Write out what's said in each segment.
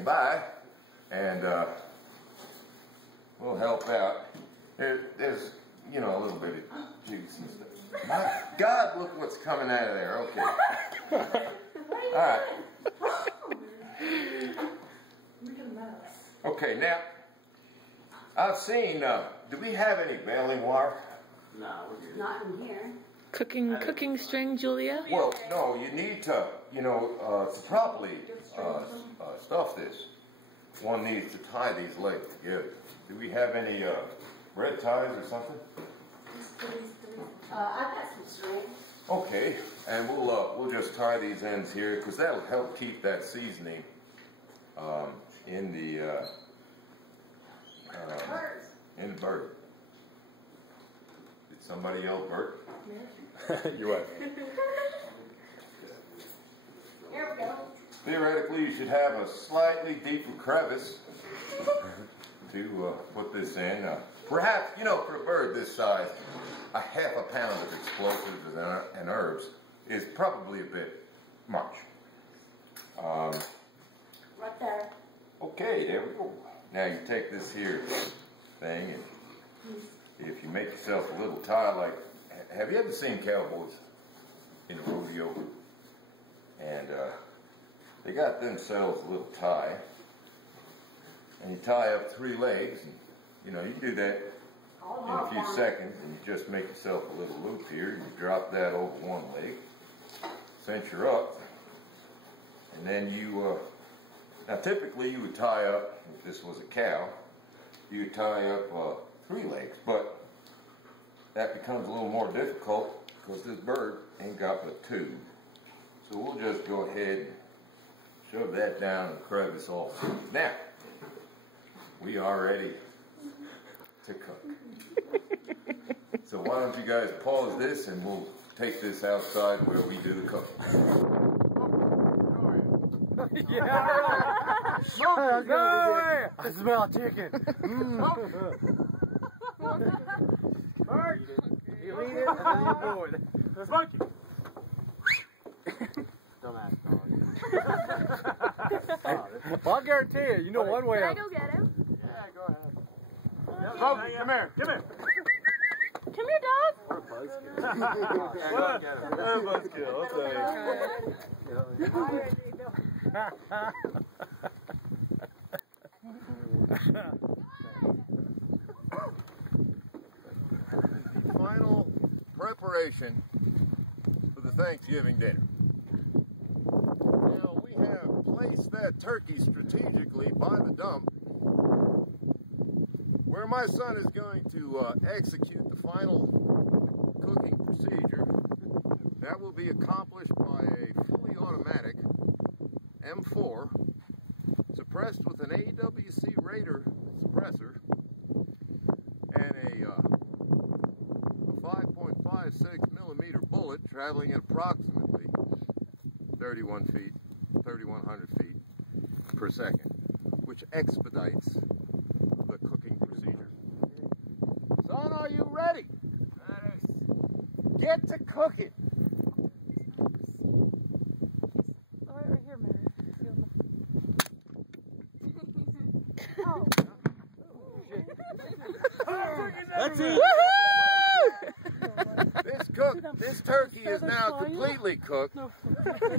swing by and we'll help out. There's, you know, a little bit of juice and stuff. My God, look what's coming out of there. Okay. All right. Okay, now, I've seen, do we have any baling wire? No, we're good. Not in here. Cooking string, Julia? Well, no, you need to, you know, to properly stuff this, one needs to tie these legs together. Do we have any red ties or something? I've got some string. Okay, and we'll just tie these ends here because that'll help keep that seasoning in the bird. Did somebody yell Burt? You're right. Here we go. Theoretically, you should have a slightly deeper crevice to put this in. Perhaps, you know, for a bird this size, a half a pound of explosives and herbs is probably a bit much. Right there. Okay, there we go. Now you take this here thing, and if you make yourself a little tie, like, have you ever seen cowboys in a rodeo? And they got themselves a little tie, and you tie up 3 legs, and you know, you do that in a few seconds, and you just make yourself a little loop here, and you drop that over one leg, cinch her up, and then you, now typically you would tie up, if this was a cow, you would tie up 3 legs, but that becomes a little more difficult because this bird ain't got but 2. So we'll just go ahead and shove that down in the crevice also. Now, we are ready to cook. So why don't you guys pause this and we'll take this outside where we do the cooking. Yeah. No way! I smell chicken. Burt, you eat it and then you do it. Let's monkey. Dumbass dog. Well, I'll guarantee you know one way. Can I go get him? Yeah, go ahead. Smokey, come here. Come here. Come here, dog. What a buzzkill. What a buzzkill. Final preparation for the Thanksgiving dinner. Now we have placed that turkey strategically by the dump where my son is going to execute the final cooking procedure. That will be accomplished by a fully automatic M4 suppressed with an AWC Raider suppressor and a 5.56 millimeter bullet traveling at approximately 3,100 feet per second, which expedites the cooking procedure. Son, are you ready? Get to cooking. Right here, man. That's it. This turkey is now completely cooked.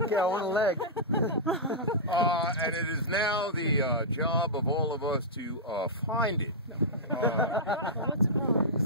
Yeah, on a leg. And it is now the job of all of us to find it. What's ours?